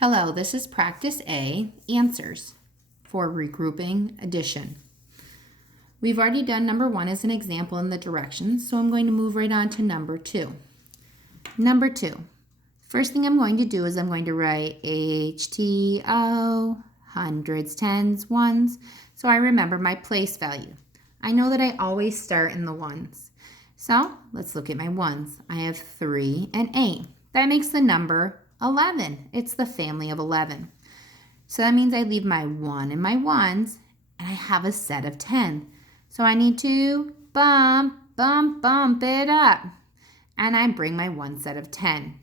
Hello, this is Practice A, Answers for Regrouping Addition. We've already done number 1 as an example in the directions, so I'm going to move right on to number 2. Number 2. First thing I'm going to do is I'm going to write HTO, hundreds, tens, ones, so I remember my place value. I know that I always start in the ones. So let's look at my ones. I have 3 and 8. That makes the number 11. It's the family of 11. So that means I leave my 1 in my ones, and I have a set of 10. So I need to bump it up. And I bring my one set of 10.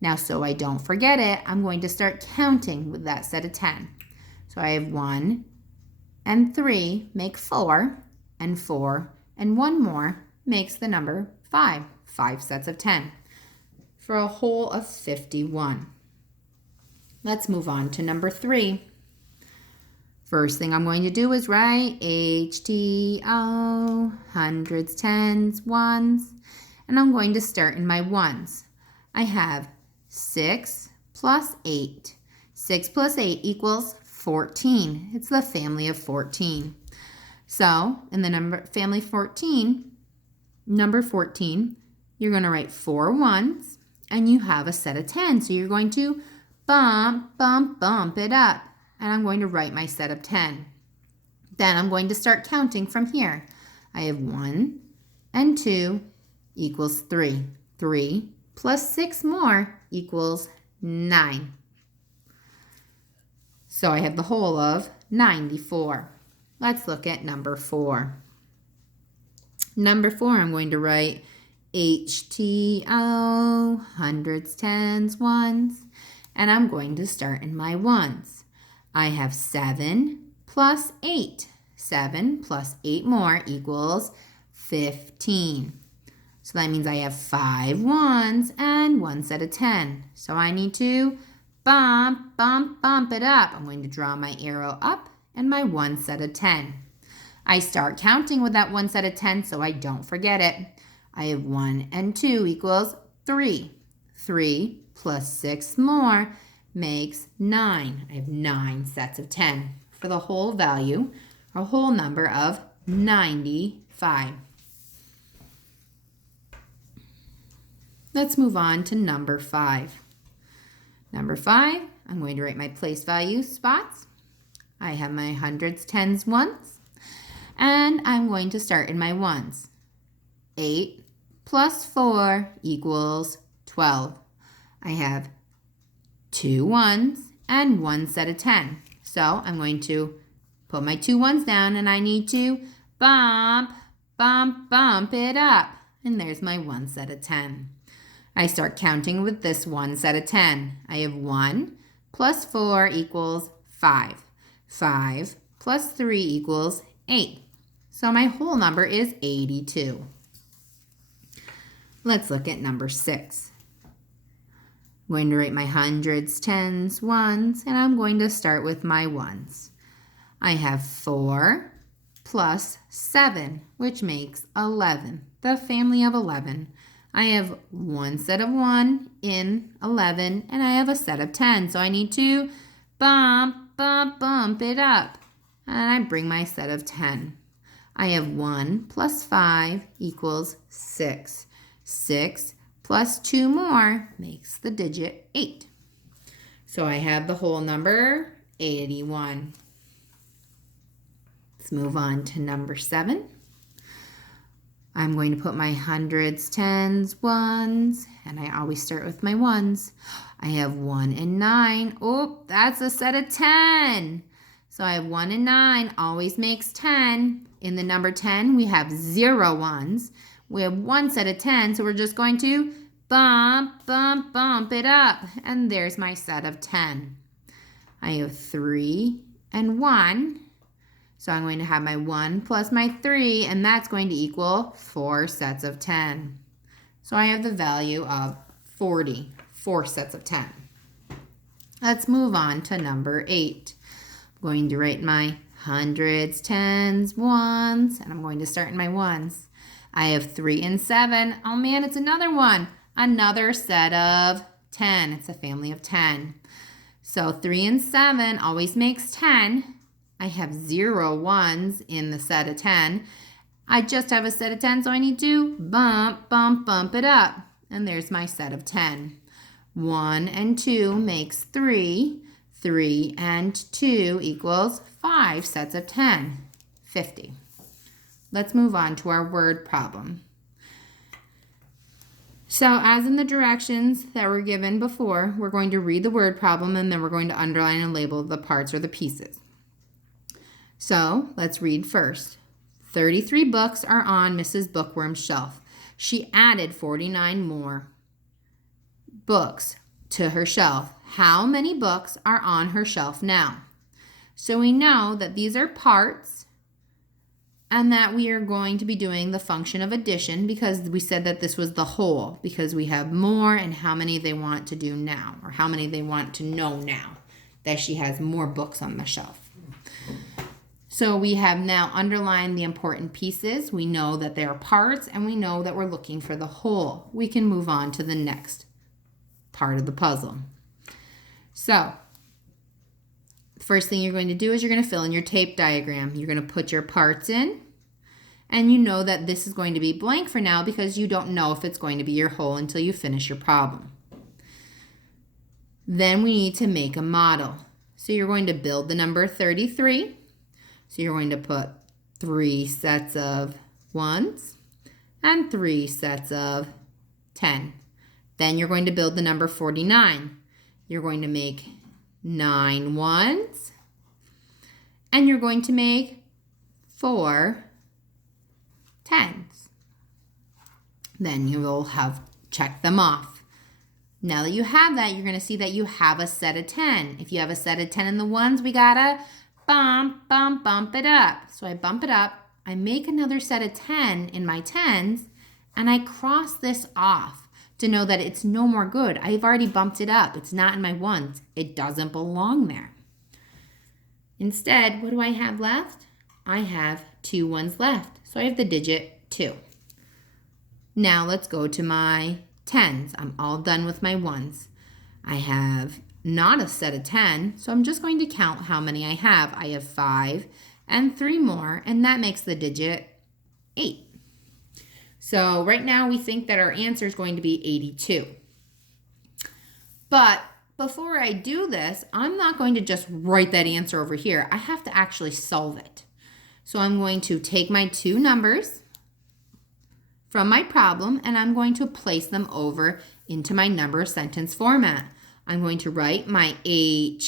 Now, so I don't forget it, I'm going to start counting with that set of 10. So I have 1 and 3 make 4, and 4 and 1 more makes the number 5. 5 sets of 10. For a whole of 51. Let's move on to number 3. First thing I'm going to do is write HTO, hundreds, tens, ones, and I'm going to start in my ones. I have 6 plus 8. 6 plus 8 equals 14. It's the family of 14. So in the family 14, number 14, you're going to write 4 ones. And you have a set of 10. So you're going to bump it up. And I'm going to write my set of 10. Then I'm going to start counting from here. I have 1 and 2 equals 3. 3 plus 6 more equals 9. So I have the whole of 94. Let's look at number 4. Number 4, I'm going to write HTO, hundreds, tens, ones, and I'm going to start in my ones. I have 7 plus 8. 7 plus 8 more equals 15. So that means I have 5 ones and 1 set of 10. So I need to bump it up. I'm going to draw my arrow up and my 1 set of 10. I start counting with that 1 set of 10 so I don't forget it. I have 1 and 2 equals 3. 3 plus 6 more makes 9. I have 9 sets of 10 for the whole value, a whole number of 95. Let's move on to number 5. Number 5, I'm going to write my place value spots. I have my hundreds, tens, ones, and I'm going to start in my ones. 8 plus 4 equals 12. I have 2 ones and 1 set of 10. So I'm going to put my 2 ones down and I need to bump it up. And there's my 1 set of 10. I start counting with this 1 set of 10. I have 1 plus 4 equals 5. 5 plus 3 equals 8. So my whole number is 82. Let's look at number 6. I'm going to write my hundreds, tens, ones, and I'm going to start with my ones. I have 4 plus 7, which makes 11, the family of 11. I have 1 set of 1 in 11, and I have a set of 10, so I need to bump it up, and I bring my set of 10. I have 1 plus 5 equals 6. 6 plus 2 more makes the digit 8. So I have the whole number 81. Let's move on to number 7. I'm going to put my hundreds, tens, ones, and I always start with my ones. I have 1 and 9. Oh, that's a set of 10. So I have 1 and 9 always makes 10. In the number 10, we have 0 ones. We have 1 set of 10, so we're just going to bump it up. And there's my set of 10. I have 3 and 1. So I'm going to have my 1 plus my 3, and that's going to equal 4 sets of 10. So I have the value of 40, 4 sets of 10. Let's move on to number 8. I'm going to write my hundreds, tens, ones, and I'm going to start in my ones. I have 3 and 7. Oh man, it's another one. Another set of 10. It's a family of 10. So 3 and 7 always makes 10. I have 0 ones in the set of 10. I just have a set of 10, so I need to bump it up. And there's my set of 10. 1 and 2 makes 3. 3 and 2 equals 5 sets of 10. 50. Let's move on to our word problem. So as in the directions that were given before, we're going to read the word problem and then we're going to underline and label the parts or the pieces. So let's read first. 33 books are on Mrs. Bookworm's shelf. She added 49 more books to her shelf. How many books are on her shelf now? So we know that these are parts and that we are going to be doing the function of addition because we said that this was the whole because we have more and how many they want to do now or how many they want to know now that she has more books on the shelf. So we have now underlined the important pieces. We know that they are parts and we know that we're looking for the whole. We can move on to the next part of the puzzle. So the first thing you're going to do is you're going to fill in your tape diagram. You're going to put your parts in and you know that this is going to be blank for now because you don't know if it's going to be your whole until you finish your problem. Then we need to make a model. So you're going to build the number 33. So you're going to put 3 sets of 1s and 3 sets of 10. Then you're going to build the number 49. You're going to make 9 1s and you're going to make 4 10s. Then you will have checked them off. Now that you have that, you're going to see that you have a set of 10. If you have a set of 10 in the 1s, we gotta bump it up. So I bump it up, I make another set of 10 in my 10s, and I cross this off to know that it's no more good. I've already bumped it up. It's not in my 1s. It doesn't belong there. Instead, what do I have left? I have 2 1s left. So I have the digit 2. Now let's go to my 10s. I'm all done with my 1s. I have not a set of 10, so I'm just going to count how many I have. I have 5 and 3 more, and that makes the digit 8. So right now we think that our answer is going to be 82. But before I do this, I'm not going to just write that answer over here. I have to actually solve it. So I'm going to take my 2 numbers from my problem and I'm going to place them over into my number sentence format. I'm going to write my HTO,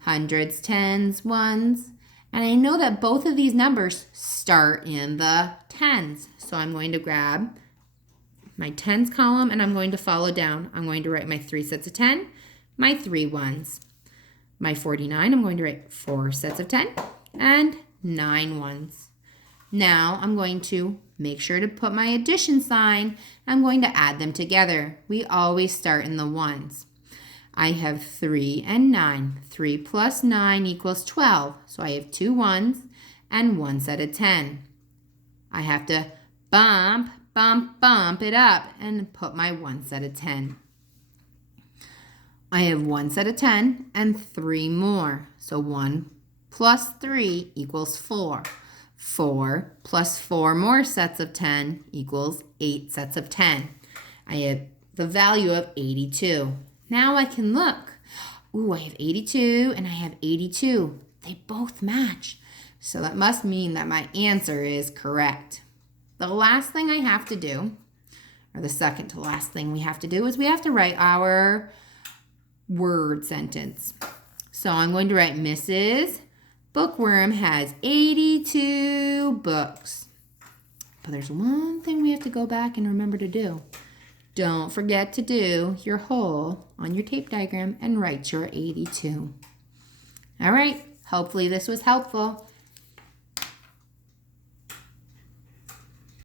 hundreds, tens, ones, and I know that both of these numbers start in the tens. So I'm going to grab my tens column and I'm going to follow down. I'm going to write my 3 sets of 10, my 3 1s. My 49, I'm going to write 4 sets of 10 and 9 1s. Now I'm going to make sure to put my addition sign. I'm going to add them together. We always start in the 1s. I have 3 and 9. 3 plus 9 equals 12. So I have 2 1s and 1 set of 10. I have to bump it up and put my 1 set of 10. I have 1 set of 10 and 3 more. So 1 plus 3 equals 4. 4 plus 4 more sets of 10 equals 8 sets of 10. I have the value of 82. Now I can look. Ooh, I have 82 and I have 82. They both match. So that must mean that my answer is correct. The last thing I have to do, or the second to last thing we have to do, is we have to write our word sentence. So I'm going to write Mrs. Bookworm has 82 books. But there's one thing we have to go back and remember to do. Don't forget to do your whole on your tape diagram and write your 82. All right, hopefully this was helpful.